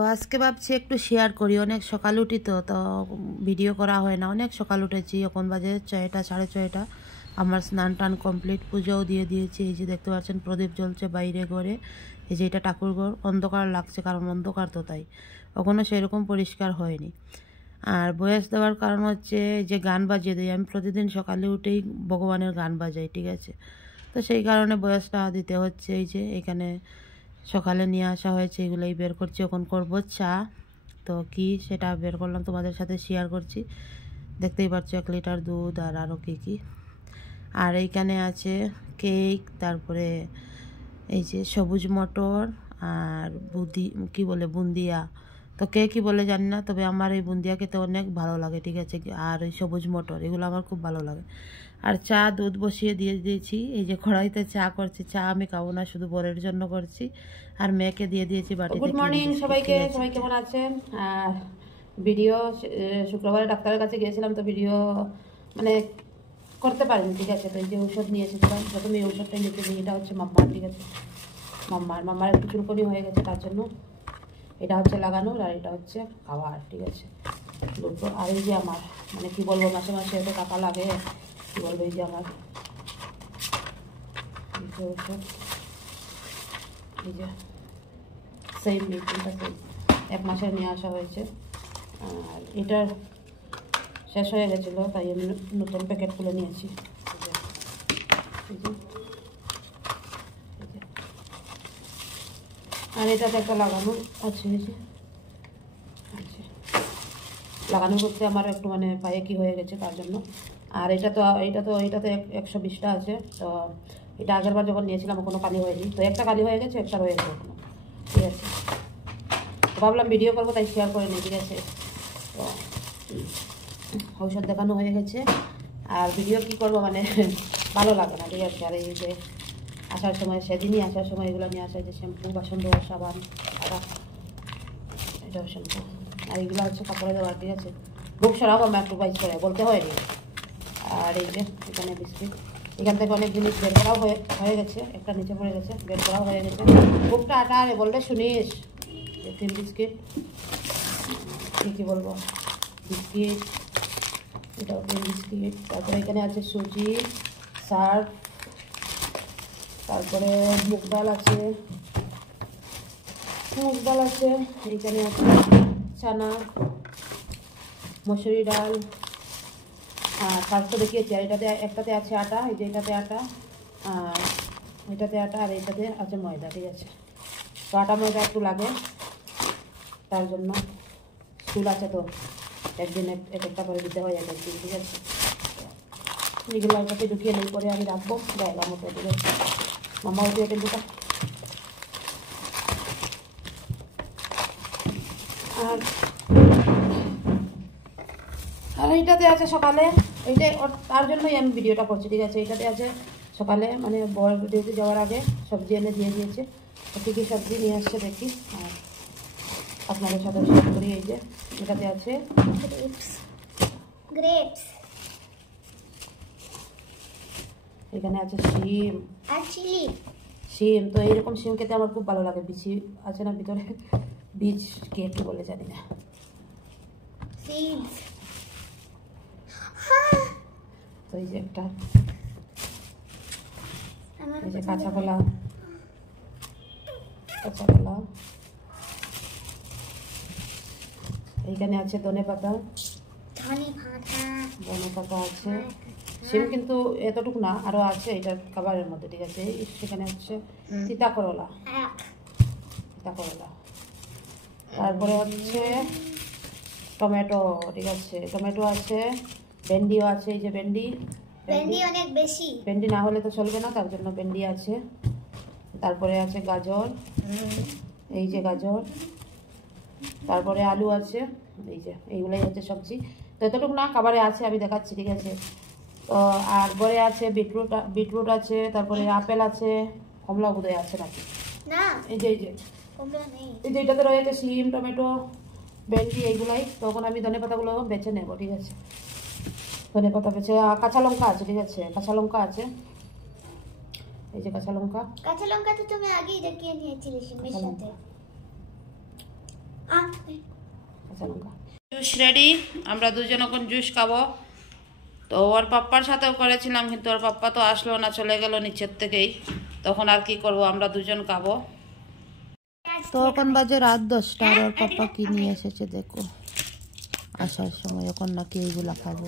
তো আজকে ভাবছি একটু শেয়ার করি। অনেক সকাল উঠি তো ভিডিও করা হয় না। অনেক সকাল উঠেছি, এখন বাজে 6টা 6:30। আমার স্নান টান কমপ্লিট, পুজোও দিয়ে দিয়েছি। এই যে দেখতে পাচ্ছেন প্রদীপ জ্বলছে বাইরে ঘরে। এই যে এটা ঠাকুর ঘর, অন্ধকার লাগছে কারণ অন্ধকার তো, তাই ওখানে সেরকম পরিষ্কার হয়নি। আর বয়স দেওয়ার কারণ হচ্ছে যে গান বাজিয়ে দিই আমি প্রতিদিন সকালে উঠেই, ভগবানের গান বাজাই, ঠিক আছে। তো সেই কারণে বয়সটা দিতে হচ্ছে। এই যে এখানে সকালে নিয়ে আসা হয়েছে, এগুলোই বের করছি। এখন করবো চা, তো কি সেটা বের করলাম তোমাদের সাথে শেয়ার করছি। দেখতেই পাচ্ছ 1 লিটার দুধ আর আরও কী। আর এইখানে আছে কেক, তারপরে এই যে সবুজ মটর আর বুন্দিয়া। তো কে কী বলে জানি না, তবে আমার এই বুন্দিয়া খেতে অনেক ভালো লাগে, ঠিক আছে। আর ওই সবুজ মটর এগুলো আমার খুব ভালো লাগে। আর চা দুধ বসিয়ে দিয়েছি। এই যে কড়াইতে চা করছি। চা আমি খাবো না, শুধু বরের জন্য করছি। আর মেয়েকে দিয়ে দিয়েছি বাটিতে। গুড মর্নিং সবাইকে, সবাই কেমন আছেন? আর ভিডিও শুক্রবারে ডাক্তারের কাছে গিয়েছিলাম, তো ভিডিও মানে করতে পারিনি, ঠিক আছে। তো এই যে ঔষধ নিয়ে এসেছিলাম, প্রথমে এই ওষুধটা নিতে দিই। এটা হচ্ছে মাম্মার, ঠিক আছে। মাম্মার একটু চুলকনি হয়ে গেছে, তার জন্য এটা হচ্ছে লাগানোর, আর এটা হচ্ছে খাওয়ার, ঠিক আছে, দুটো। আর এই যে আমার মানে কি বলবো, মাসে মাসে এত টাকা লাগে, কি বলবো। এই যে আমার ওষুধ, এই যে সেম মেডিসিনটা সেম 1 মাসের নিয়ে আসা হয়েছে। আর এটার শেষ হয়ে গেছিলো, তাই আমি নতুন প্যাকেট খুলে নিয়েছি। আর এটাতে একটা লাগানো আছে, লাগানো করতে আমার একটু মানে পায়ে কি হয়ে গেছে, তার জন্য। আর এটাতে 120টা আছে। তো এটা আগেরবার যখন নিয়েছিলাম কোনো কালি হয়নি, তো একটা কালি হয়ে গেছে, একটা রয়েছে এখনো, ঠিক আছে। ভাবলাম ভিডিও করবো, তাই শেয়ার করে নিই, ঠিক আছে। তো ঔষধ দেখানো হয়ে গেছে, আর ভিডিও কি করবো মানে ভালো লাগে না, ঠিক আছে। আর এই যে আসার সময়, সেদিনই আসার সময় এগুলো নিয়ে আসা, যে শ্যাম্পু, বাসন ধোয়ার সাবান, আর এটাও শ্যাম্পু। আর এগুলো হচ্ছে কাপড়ে দেওয়ার, ঠিক আছে। বুক সরাবো আমরা একটু বাইস করে, বলতে হয়নি। আর এই যে এখানে বিস্কিট, এখান থেকে অনেক জিনিস বের করাও হয়ে গেছে। একটা নিচে পড়ে গেছে, বের করাও হয়ে গেছে। বুকটা আটা, আরে বললে শুনিস। 3 বিস্কিট, কী বলবো, বিস্কিট, এটাও 3 বিস্কিট। তারপরে এখানে আছে সুজি, সার্ফ, তারপরে মুগ ডাল আছে, এইখানে আছে চানা, মসুরি ডাল। আর সার্ফ তো দেখিয়েছি। আর এটাতে একটাতে আছে আটা, এই যে এটাতে আটা, আর এটাতে আটা, আর এইটাতে আছে ময়দা, ঠিক আছে। তো আটা ময়দা একটু লাগে, তার জন্য স্কুল আছে তো একদিন একটা করে দিতে হয়, একদিন, ঠিক আছে। এগুলো এটাতে ঢুকিয়ে নেই, পরে আমি রাখবো জায়গা মতো, ঠিক আছে। মামা উঠে টেম্পুটা। আর এইটাতে আছে সকালে, এইটাই তার জন্যই আমি ভিডিওটা করছি, ঠিক আছে। এইটাতে আছে সকালে মানে বড় ডিউটি যাওয়ার আগে সবজি এনে দিয়ে দিয়েছে। কী কী সবজি নিয়ে আসছে দেখি, আর আপনাদের সাথে শেয়ার করি। এই যে এটাতে আছে গ্রেপস, এখানে আছে শিম আর চিলি। শিম তো এইরকম শিম খেতে আমার খুব ভালো লাগে। বিচি আছে না ভিতরে, বীজ কে একটু বলে জানি না, সিডস। তো এই যে একটা, এই যে কাঁচা কলা, এইখানে আছে ধনে পাতা আছে। শিম কিন্তু এতটুকু না, আরো আছে এটার খাবারের মধ্যে, ঠিক আছে। সেখানে হচ্ছে তিতা করলা, তারপরে হচ্ছে টমেটো, ঠিক আছে। টমেটো আছে, ভেন্ডিও আছে। এই যে ভেন্ডি অনেক বেশি, ভেন্ডি না হলে তো চলবে না, তার জন্য ভেন্ডি আছে। তারপরে আছে গাজর, এই যে গাজর, তারপরে আলু আছে। এই যে এইগুলাই হচ্ছে সবজি। তো এতটুকু না, খাবারে আছে, আমি দেখাচ্ছি, ঠিক আছে। তো আর পরে আছে বিটরুট আছে, তারপরে আপেল আছে, কমলা বোধহয় আছে নাকি না, এই যে এটাতে রয়েছে শিম, টমেটো, ভেন্ডি, এইগুলাই। তখন আমি ধনে পাতাগুলো বেছে নেবো, ঠিক আছে। ধনে পাতা বেছে, কাঁচা লঙ্কা আছে, ঠিক আছে। কাঁচা লঙ্কা আছে, এই যে কাঁচা লঙ্কা। তো তুমি আগেই দেখিয়ে নিয়েছিলে শিমের সাথে। কাঁচা লঙ্কা। জুস রেডি, আমরা দুজন এখন জুস খাবো। তো ওর পাপ্পার সাথেও করেছিলাম, কিন্তু ওর পাপ্পা তো আসলো না, চলে গেল নিচের থেকেই। তখন আর কি করব, আমরা দুজন খাবো। তো এখন বাজে রাত 10টা, আর ওর পাপ্পা কি নিয়ে এসেছে দেখো। আসার সময় এখন নাকি এইগুলা খাবো।